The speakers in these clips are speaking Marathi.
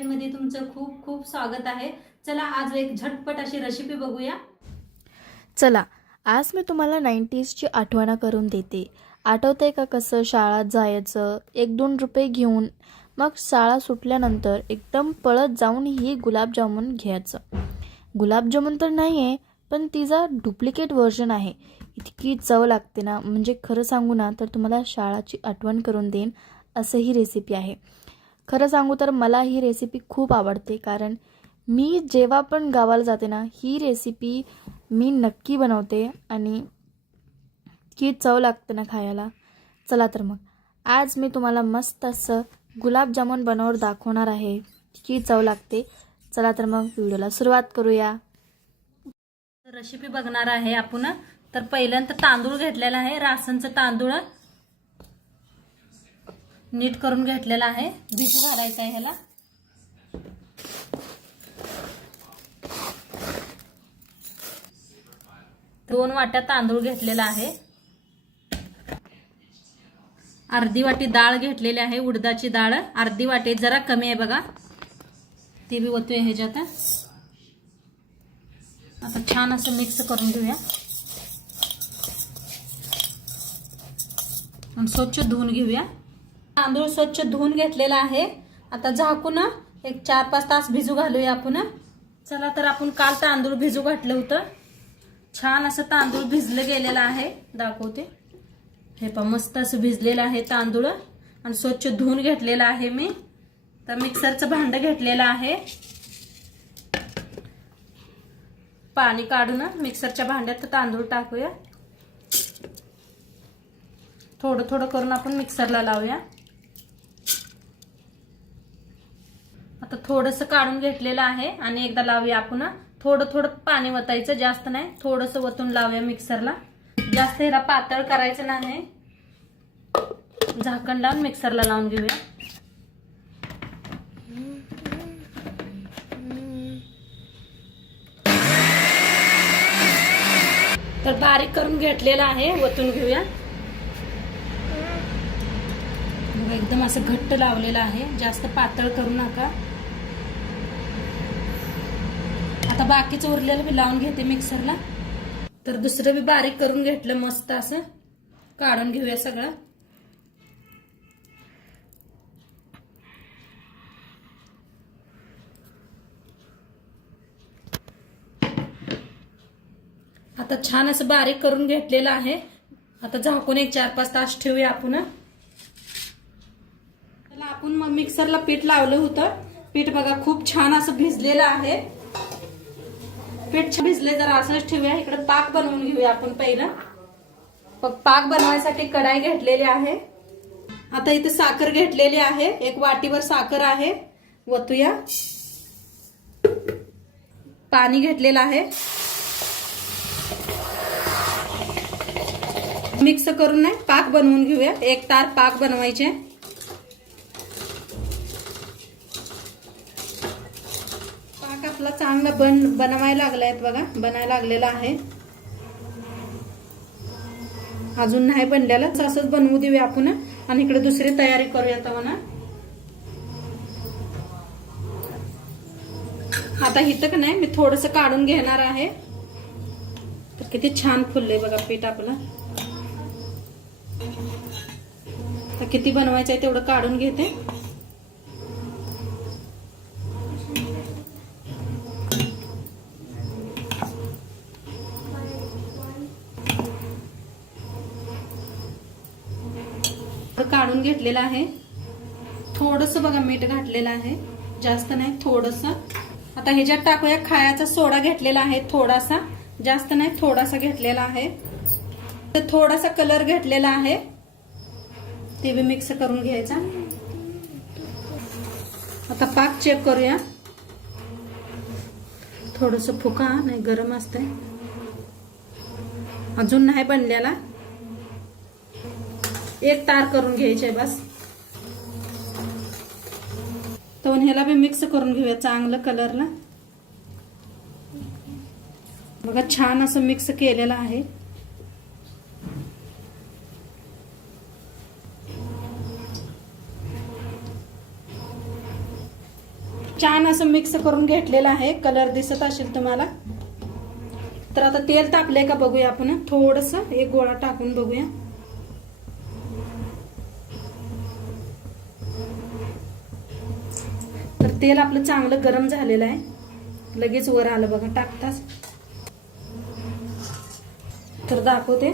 किचनमध्ये तुमचं खूप खूप स्वागत आहे। चला आज एक झटपट अशी रेसिपी बघूया। चला आज मी तुम्हाला 90sची आठवण करून देते। आठवतंय का कसं शाळेत जायचं, 1-2 रुपये घेऊन मग शाळा सुटल्यानंतर एकदम पळत जाऊन ही गुलाबजामुन घ्यायचं। गुलाबजामुन तर नाही आहे, पण तिचा डुप्लिकेट व्हर्जन आहे। इतकी चव लागते ना, म्हणजे खरं सांगू ना तर तुम्हाला शाळेची आठवण करून देईन असं ही रेसिपी आहे। खरं सांगू तर मला ही रेसिपी खूप आवडते, कारण मी जेव्हा पण गावाला जाते ना ही रेसिपी मी नक्की बनवते आणि की चव लागते ना खायला। चला तर मग आज मी तुम्हाला मस्त असं गुलाबजामुन बनवून दाखवणार आहे, की चव लागते। चला तर मग व्हिडिओला सुरुवात करूया। रेसिपी बघणार आहे आपण। तर पहिल्यांदा तांदूळ घेतलेला आहे, राशनचं तांदूळ नीट करून घेतलेला आहे, भिजू घालायचं आहे ह्याला। दोन वाट्या तांदूळ घेतलेला आहे, अर्धी वाटी डाळ घेतलेली आहे, उडदाची डाळ अर्धी वाटी, जरा कमी आहे बघा, ती बी ओतूया ह्याच्यात। आता छान असं मिक्स करून घेऊया आणि स्वच्छ धुवून घेऊया। तांदूळ स्वच्छ धुवून घेतलेला आहे, आता झाकून एक 4-5 तास भिजू घालूया आपण। चला तर आपण काल तांदूळ भिजू घातलं होतं, छान असं तांदूळ भिजलं गेलेलं आहे, दाखवते। हे पहा मस्त असं भिजलेलं आहे तांदूळ आणि स्वच्छ धुवून घेतलेला आहे मी। तर मिक्सरचं भांडं घेतलेलं आहे, पाणी काढून मिक्सरच्या भांड्यात तांदूळ टाकूया, थोडं थोडं करून आपण मिक्सरला लावूया। आता थोडंसं काढून घेतलेलं आहे आणि एकदा लावूया आपण। थोडं थोडं पाणी वतायचं, जास्त नाही, थोडंसं वतून लावूया मिक्सरला, जास्त ह्याला पातळ करायचं नाही। झाकण लावून मिक्सरला लावून घेऊया। तर बारीक करून घेतलेला आहे, वतून घेऊया। एकदम असं घट्ट लावलेलं आहे, जास्त पातळ करू नका। आता बाकीचं उरलेलं मी लावून घेते मिक्सरला। तर दुसरं मी बारीक करून घेतलं, मस्त असं काढून घेऊया सगळं। आता छान असं बारीक करून घेतलेलं आहे, आता झाकून एक 4-5 तास ठेवूया आपण। त्याला आपण मग मिक्सरला पीठ लावलं होतं, पीठ बघा खूप छान असं भिजलेलं आहे, पीठ भिजले जरा असंच ठेवूया। इकडे पाक बनवून घेऊया आपण पहिलं। पाक बनवायसाठी कढाई घेतलेली आहे, आता इथे साखर घेतलेली आहे, 1 वाटीवर साखर आहे, वतूया। पाणी घेतलेलं आहे, मिक्स करून नाही पाक बनवून घेऊया, 1 तार पाक बनवायचे। पाक आपला चांगला बनवायला लागलाय बघा, बनायला लागलेला आहे, अजून नाही बनलेला, असंच बनवू देऊया आपण आणि इकडे दुसरी तयारी करूया आता। आता इथं का नाही मी थोडंसं काढून घेणार आहे, तर किती छान फुललंय बघा पीठ आपलं। तर किती बनवायचं आहे तेवढं काढून घेते। काढून घेतलेलं आहे, थोडंसं बघा मीठ घातलेलं आहे, जास्त नाही, थोडंसं। आता ह्याच्यात टाकूया खायचा सोडा घेतलेला आहे, थोडासा, जास्त नाही, थोडासा घेतलेला आहे। तर थोडासा कलर घेतलेला आहे, ते बी मिक्स करून घ्यायचा। आता पाक चेक करूया, थोडंसं फुका नाही, गरम असतंय, अजून नाही बनलेला, 1 तार करून घ्यायचे बस। तर ह्याला बी मिक्स करून घेऊया चांगलं कलरला, बघा छान असं मिक्स केलेलं आहे। छान असं मिक्स करून घेतलेलं आहे. कलर दिसत असेल तुम्हाला. तर आता तेल तापलंय का बघूया आपण. थोडंसं एक गोळा टाकून बघूया. तर तेल आपलं चांगलं गरम झालेलं आहे. लगेच वर आलं बघा टाकताच. तर दाखवते.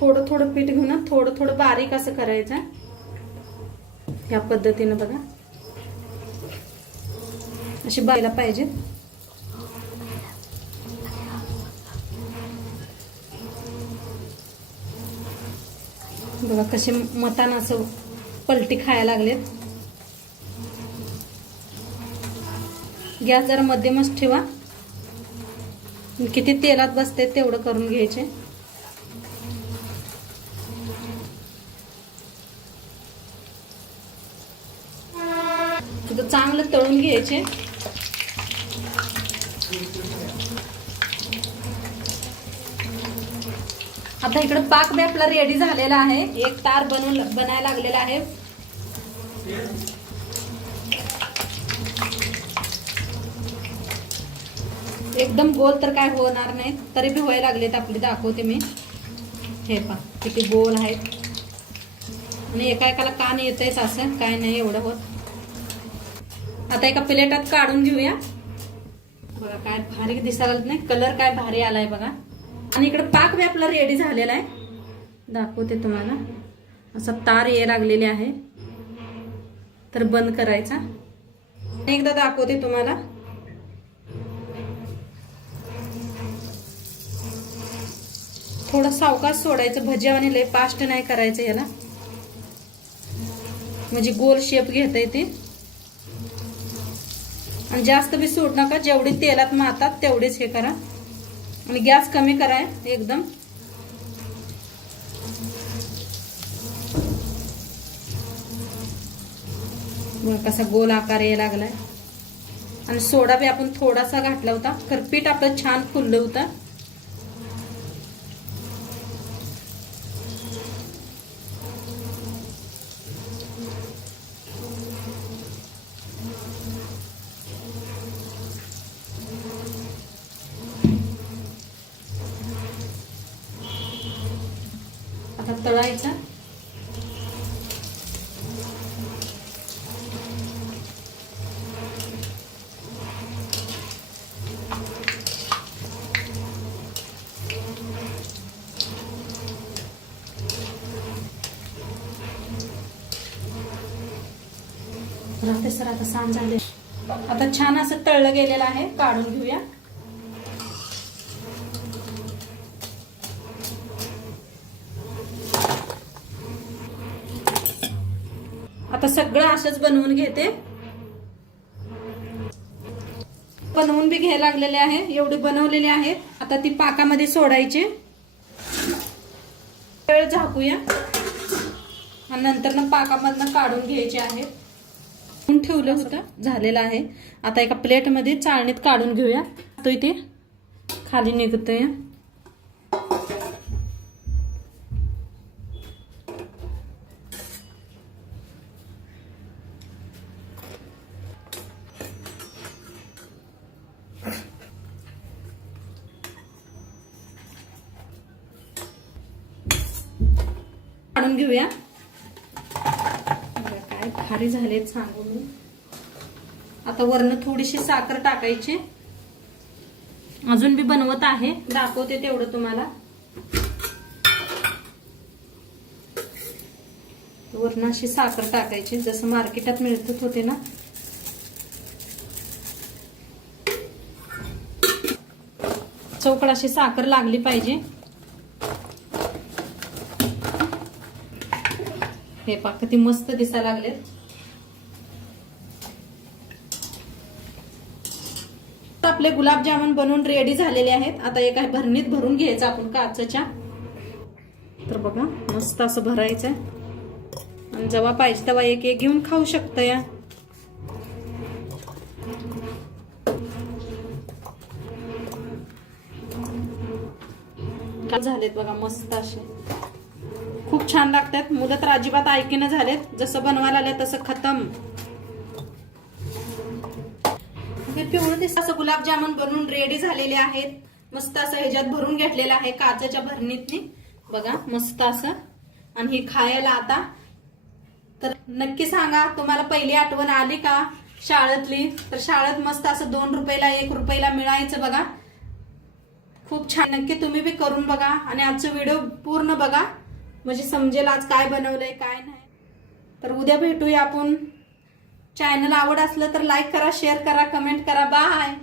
थोडं थोडं पीठ घेऊन थोडं थोडं बारीक असं करायचं. या पद्धतीनं बघा अशी बायला पाहिजे. बघा कसे मतान असं पलटी खायला लागलेत. गॅस जरा मध्यमच ठेवा. किती तेलात बसते तेवढं करून घ्यायचे. चांगलं तळून घ्यायचे. आता इकडे पाक बी आपला रेडी झालेला आहे. एक तार बनायला लागलेला आहे. एकदम गोल तर काय होणार नाही, तरी बी व्हायला लागलेत आपली. दाखवते मी. हे पहा किती गोल आहेत. आणि एका एकाला कान येतच असं काय नाही एवढं होत. आता एका प्लेटात काढून घेऊया. बघा काय भारी दिसायला नाही. कलर काय भारी आलाय बघा. आणि इकडे पाक बी आपला रेडी झालेला आहे. दाखवते तुम्हाला. असा तार ये लागलेले आहे. तर बंद करायचा. एकदा दाखवते तुम्हाला. थोडं सावकाश सोडायचं. भज्यावाने लय फास्ट नाही करायचं याला, म्हणजे गोल शेप घेता येते. आणि जास्त बी सोड नका. जेवढी तेलात मारतात तेवढेच हे करा. आणि गॅस कमी कराय एकदम. कसा गोल आकार यायला लागलाय. आणि सोडा बी आपण थोडासा घातला होता. तर पीठ आपलं छान फुललं होतं. आता तळायचा. राहते सर आता सांग झाले. आता छान असं तळलं गेलेलं आहे. काढून घेऊया. आता सगळं असंच बनवून घेते. बनवून बी घ्यायला लागलेले आहे. एवढे बनवलेले आहेत. आता ती पाकामध्ये सोडायचे. वेळ झाकूया आणि नंतर ना पाकामधनं काढून घ्यायचे आहेत. ठेवलं होतं झालेलं आहे. आता एका प्लेट मध्ये चाळणीत काढून घेऊया. तो इथे खाली निघतोय. काढून घेऊया. काय भारी झालेत सांगू मी. आता वरनं थोडीशी साखर टाकायची. अजून बी बनवत आहे. दाखवते तेवढं तुम्हाला. वरनं अशी साखर टाकायची जसं मार्केटात मिळत होते ना. चौकड अशी साखर लागली पाहिजे. हे पहा किती मस्त दिसायला लागले. आपले गुलाबजामुन बनवून रेडी झालेले आहेत. आता एका भरणीत भरून घ्यायचं आपण काचेच्या. तर बघा मस्त असं भरायचं. आणि जेव्हा पाहिजे तेव्हा एक एक घेऊन खाऊ शकता. या झालेत बघा मस्त असे. खूप छान लागतात. मुलं तर अजिबात ऐकेना झालेत. जसं बनवायला आले तसं खतम. हे पिवळं दिसतं असं गुलाबजामुन बनवून रेडी झालेले आहेत। मस्त असं ह्याच्यात भरून घेतलेलं आहे काचेच्या भरणीतनी बघा मस्त असं। आणि हे खायला आता तर नक्की सांगा तुम्हाला पहिली आठवण आली का शाळेतली? तर शाळेत मस्त असं 2 रुपयाला 1 रुपयाला मिळायचं बघा। खूप छान, नक्की तुम्ही बी करून बघा आणि आजचा व्हिडिओ पूर्ण बघा म्हणजे समजेल आज काय बनवलंय काय नाही। तर उद्या भेटूया आपण। चॅनल आवड असलं तर लाईक करा, शेअर करा, कमेंट करा। बाय।